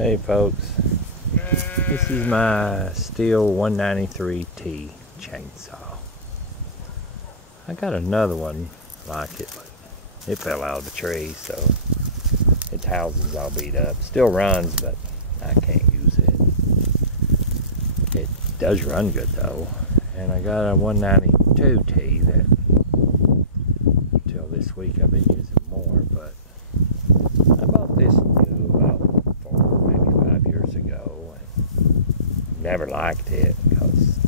Hey folks, this is my Stihl 193T chainsaw. I got another one like it, but it fell out of the tree, so its housing's all beat up. Still runs, but I can't use it. It does run good though. And I got a 192T that until this week I've been using more, but I bought this new about 4, maybe 5 years ago, and never liked it because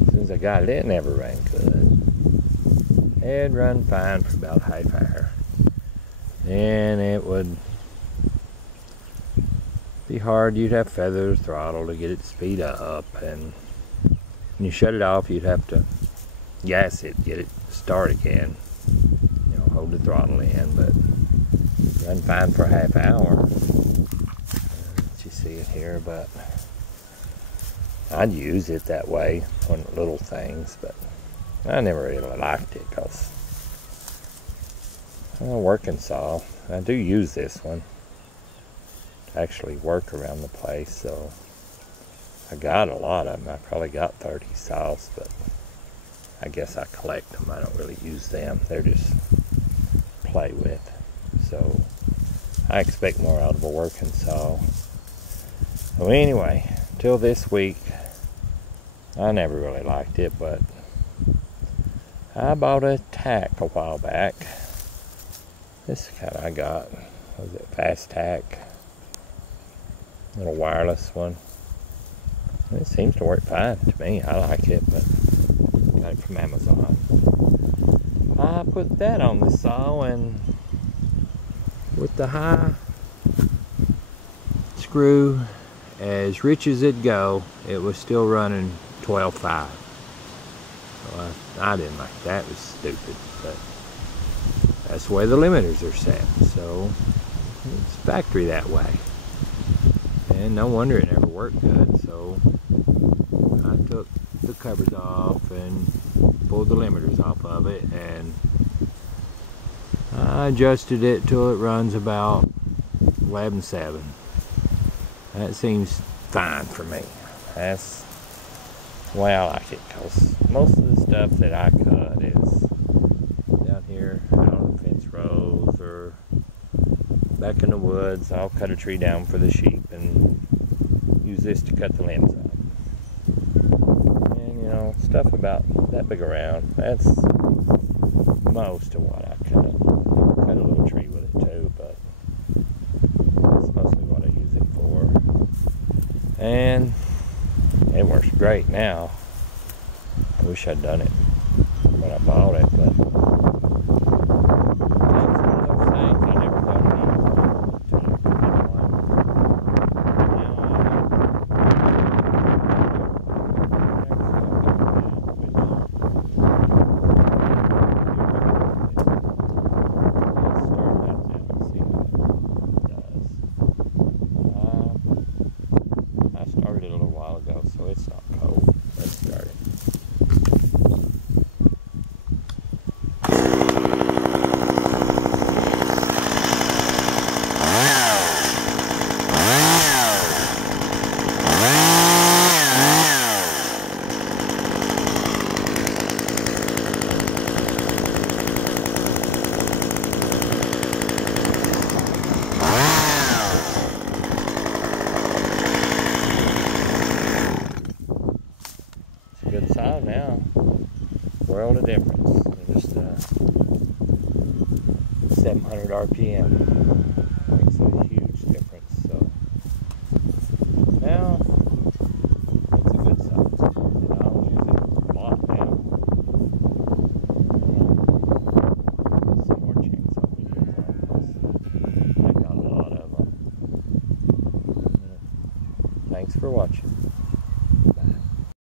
as soon as I got it, it never ran good. It'd run fine for about half hour, and it would be hard. You'd have to feather the throttle to get it to speed up, and when you shut it off, you'd have to gas it, get it to start again. You know, hold the throttle in, but run fine for a half hour. You see it here, but I'd use it that way on little things, but I never really liked it because I'm a working saw. I do use this one to actually work around the place, so I got a lot of them. I probably got 30 saws, but I guess I collect them. I don't really use them. They're just play with. So I expect more out of a working saw. Well, anyway, till this week, I never really liked it, but I bought a tack a while back. This kind I got. Was it Fast Tack? Little wireless one. It seems to work fine to me. I like it, but got it from Amazon. I put that on the saw, and with the high screw as rich as it'd go, it was still running 12.5. So I didn't like that. It was stupid, but that's the way the limiters are set. So it's factory that way. And no wonder it never worked good. So I took the covers off and pulled the limiters off of it, and I adjusted it till it runs about 11.7. That seems fine for me. That's the way I like it, because most of the stuff that I cut is down here out of the fence rows or back in the woods. I'll cut a tree down for the sheep and use this to cut the limbs off. And you know, stuff about that big around, that's most of what I cut. I'll cut a little tree with it too, but that's mostly what I use it for. And it works great now. I wish I'd done it when I bought it, but so it's not cold. Let's start it. Good saw now. World of difference. Just 700 RPM makes a huge difference. So now it's a good saw, and I'll use it a lot now. Some more chainsaw videos on this. I got a lot of them. Thanks for watching.